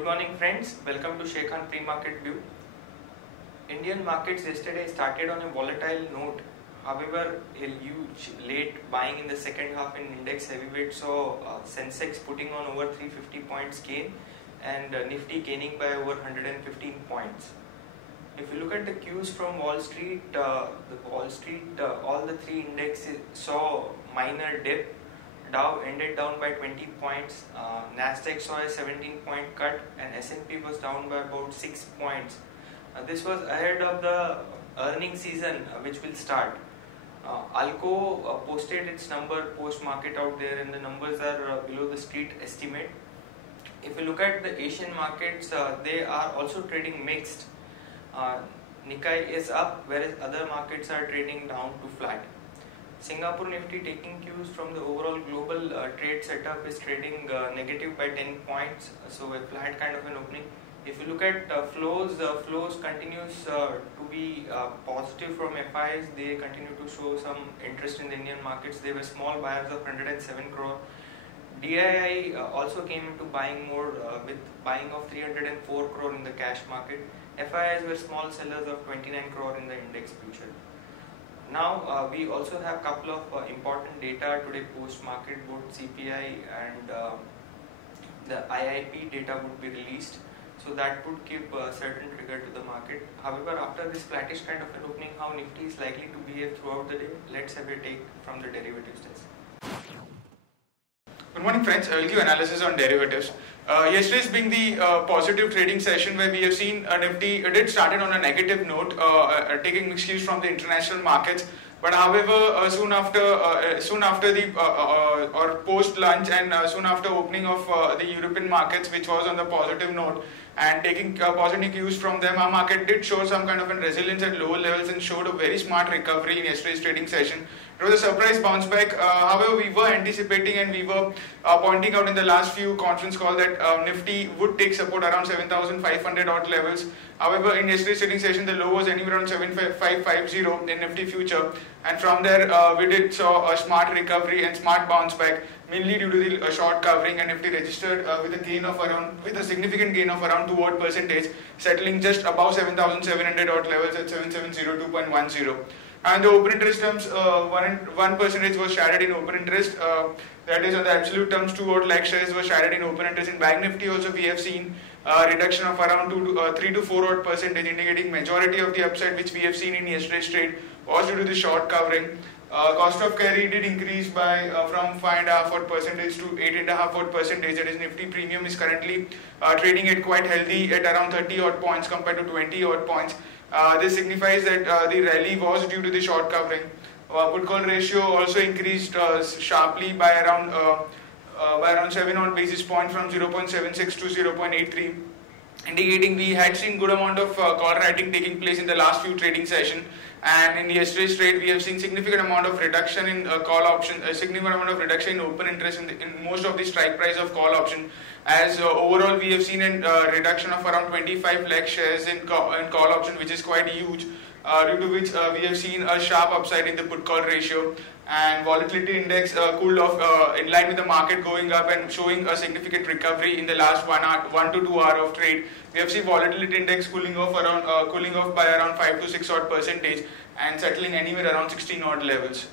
Good morning friends, welcome to Sharekhan pre-market view. Indian markets yesterday started on a volatile note. However, a huge late buying in the second half in index heavyweight saw Sensex putting on over 350 points gain and Nifty gaining by over 115 points. If you look at the cues from Wall Street, all the three indexes saw minor dip. Dow ended down by 20 points, Nasdaq saw a 17-point cut and S&P was down by about 6 points. This was ahead of the earning season which will start. Alco posted its number post-market out there and the numbers are below the street estimate. If you look at the Asian markets, they are also trading mixed. Nikkei is up whereas other markets are trading down to flat. Singapore Nifty, taking cues from the overall global trade setup, is trading negative by 10 points, so a flat kind of an opening. If you look at flows continues to be positive from FIs. They continue to show some interest in the Indian markets. They were small buyers of 107 crore. DII also came into buying more with buying of 304 crore in the cash market. FIs were small sellers of 29 crore in the index future. Now we also have a couple of important data today post-market. Both CPI and the IIP data would be released, so that would give a certain trigger to the market. However, after this flattish kind of an opening, how Nifty is likely to behave throughout the day? Let's have a take from the derivatives desk. Good morning friends, I will give analysis on derivatives. Yesterday's being the positive trading session where we have seen Nifty did started on a negative note, taking mixed cues from the international markets. But however, soon after the or post lunch and soon after opening of the European markets, which was on the positive note, and taking positive cues from them, our market did show some kind of a resilience at lower levels and showed a very smart recovery in yesterday's trading session. It was a surprise bounce back. However, we were anticipating and we were pointing out in the last few conference call that Nifty would take support around 7,500 odd levels. However, in yesterday's trading session, the low was anywhere around 7,550 in Nifty future, and from there we did saw a smart recovery and smart bounce back, mainly due to the short covering, and Nifty registered with a significant gain of around 2 odd percentage, settling just above 7,700 odd levels at 7702.10. And the open interest terms, 1% was shaded in open interest. That is, on the absolute terms, 2 odd lakh shares were shaded in open interest. In Bank Nifty also, we have seen a reduction of around 3 to 4 odd percentage, indicating majority of the upside which we have seen in yesterday's trade was due to the short covering. Cost of carry did increase by from 5.5 odd percentage to 8.5 odd percentage. That is, Nifty premium is currently trading at quite healthy at around 30 odd points compared to 20 odd points. This signifies that the rally was due to the short covering. Put call ratio also increased sharply by around 7 odd basis points from 0.76 to 0.83, indicating we had seen good amount of call writing taking place in the last few trading session. And in yesterday's trade, we have seen significant amount of reduction in call option, a significant amount of reduction in open interest in most of the strike price of call option. As overall, we have seen a reduction of around 25 lakh shares in call option, which is quite huge. Due to which we have seen a sharp upside in the put call ratio, and volatility index cooled off in line with the market going up and showing a significant recovery in the last 1 to 2 hour of trade. We have seen volatility index cooling off by around 5 to 6 odd percentage and settling anywhere around 16 odd levels.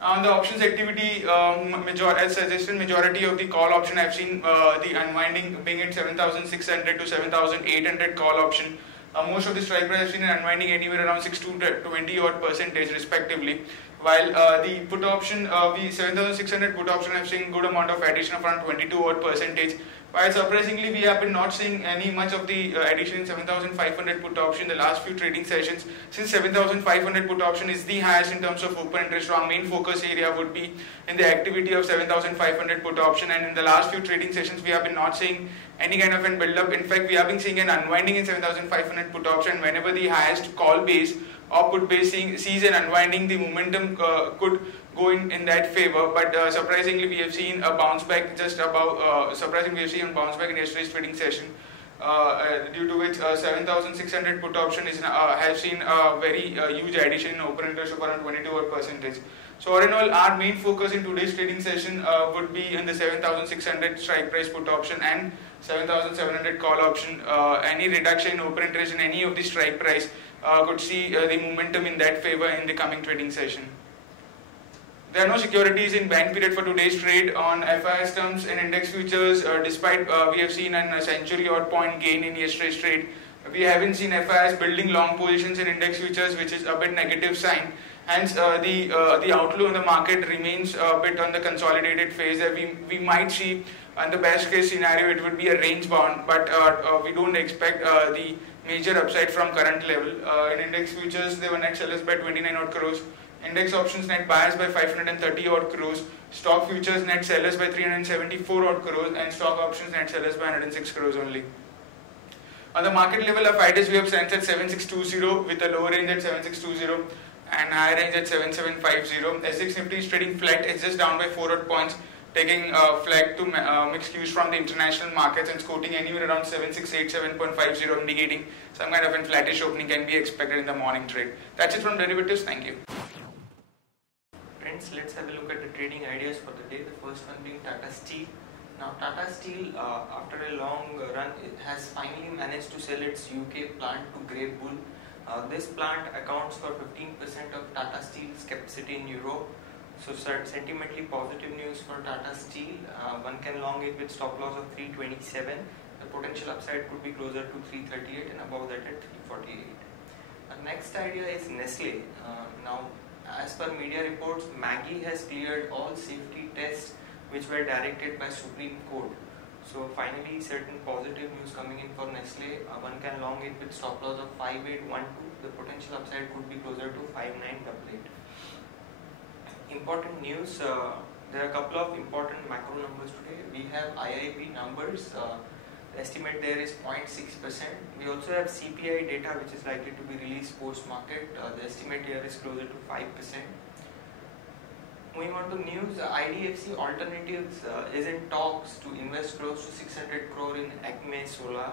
On the options activity, as suggested, majority of the call option I've seen the unwinding being at 7,600 to 7,800 call option. Most of the strike price I've seen unwinding anywhere around 6 to 20 odd percentage respectively. While the put option, 7,600 put option, I've seen good amount of addition of around 22 odd percentage. While surprisingly, we have been not seeing any much of the addition in 7,500 put option in the last few trading sessions. Since 7,500 put option is the highest in terms of open interest, our main focus area would be in the activity of 7,500 put option. And in the last few trading sessions, we have been not seeing any kind of an build up. In fact, we have been seeing an unwinding in 7,500 put option. Whenever the highest call base or put base sees an unwinding, the momentum could go in that favor. But surprisingly, we have seen a bounce back just above. Surprisingly, we have seen a bounce back in yesterday's trading session, due to which 7,600 put option has seen a very huge addition in open interest of around 22 percentage. So all in all, our main focus in today's trading session would be in the 7,600 strike price put option and 7,700 call option. Any reduction in open interest in any of the strike price could see the momentum in that favor in the coming trading session. There are no securities in bank period for today's trade on FIS terms in index futures. Despite we have seen a century odd point gain in yesterday's trade, we haven't seen FIS building long positions in index futures, which is a bit negative sign. Hence, the outlook on the market remains a bit on the consolidated phase. That we might see, in the best case scenario, it would be a range bound, but we don't expect the major upside from current level. In index futures, they were net sellers by 29 odd crores. Index options net buyers by 530 odd crores, stock futures net sellers by 374 odd crores, and stock options net sellers by 106 crores only. On the market level of IDs, we have stands at 7620 with a lower range at 7620 and higher range at 7750. S6 Nifty is trading flat, it's just down by 4 odd points, taking flag to mixed cues from the international markets and quoting anywhere around 7687.50, indicating some kind of a flattish opening can be expected in the morning trade. That's it from derivatives. Thank you. Friends, let's have a look at the trading ideas for the day. The first one being Tata Steel. Now, Tata Steel, after a long run, it has finally managed to sell its UK plant to Grey Bull. This plant accounts for 15% of Tata Steel's capacity in Europe. So, sentimentally positive news for Tata Steel. One can long it with stop loss of 327. The potential upside could be closer to 338 and above that at 348. The next idea is Nestle. Now, as per media reports, Maggi has cleared all safety tests which were directed by Supreme Court. So finally, certain positive news coming in for Nestle. One can long it with stop loss of 5812. The potential upside could be closer to 5988. Important news. There are a couple of important macro numbers today. We have IIP numbers. The estimate there is 0.6%. We also have CPI data which is likely to be released post-market. The estimate here is closer to 5%. Moving on to news, IDFC Alternatives is in talks to invest close to 600 crore in Acme Solar.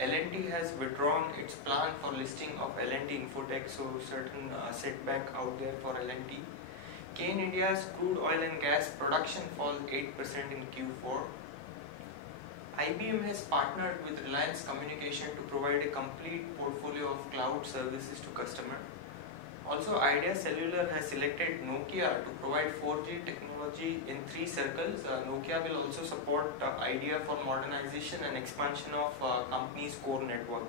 L&T has withdrawn its plan for listing of L&T Infotech, so certain setback out there for L&T. Kane India's crude oil and gas production falls 8% in Q4. IBM has partnered with Reliance Communication to provide a complete portfolio of cloud services to customers. Also, Idea Cellular has selected Nokia to provide 4G technology in 3 circles. Nokia will also support Idea for modernization and expansion of company's core network.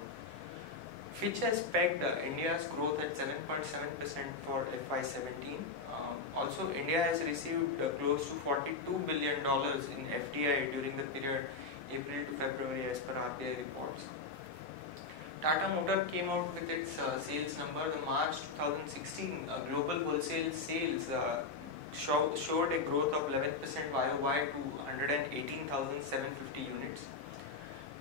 Fitch has pegged India's growth at 7.7% for FY17. Also, India has received close to $42 billion in FDI during the period April to February as per RBI reports. Tata Motor came out with its sales number. The March 2016 global wholesale sales showed a growth of 11% YOY to 118,750 units.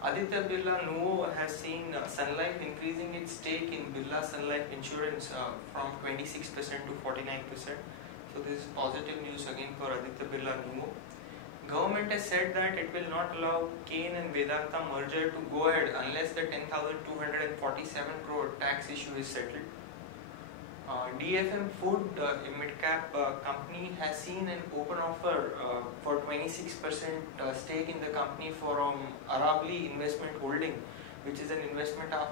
Aditya Birla Nuvo has seen Sun Life increasing its stake in Birla Sun Life Insurance from 26% to 49%. So this is positive news again for Aditya Birla Nuvo. Government has said that it will not allow Kane and Vedanta merger to go ahead unless the 10,247 crore tax issue is settled. DFM Food, a mid-cap company, has seen an open offer for 26% stake in the company from Arabli Investment Holding, which is an investment arm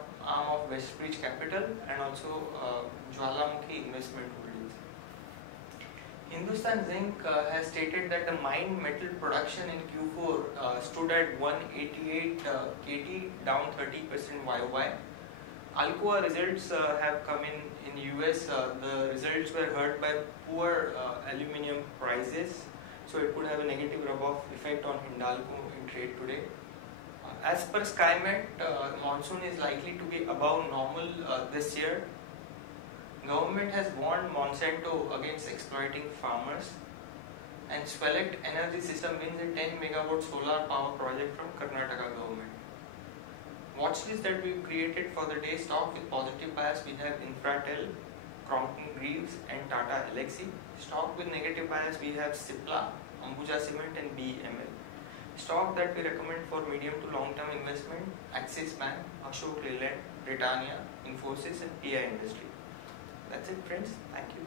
of Westbridge Capital and also Jwalamukhi Investment Holdings. Hindustan Zinc has stated that the mined metal production in Q4 stood at 188 KT, down 30% YOY. Alcoa results have come in US. The results were hurt by poor aluminium prices, so it could have a negative rub-off effect on Hindalco in trade today. As per SkyMet, monsoon is likely to be above normal this year. Government has warned Monsanto against exploiting farmers, and Swelect Energy System wins a 10 megawatt solar power project from Karnataka government. Watchlist that we've created for the day stock with positive bias, we have Infratel, Crompton Greaves and Tata Elxsi. Stock with negative bias, we have Cipla, Ambuja Cement and BML. Stock that we recommend for medium to long term investment, Axis Bank, Ashok Leyland, Britannia, Infosys and PI Industry. That's it friends, thank you.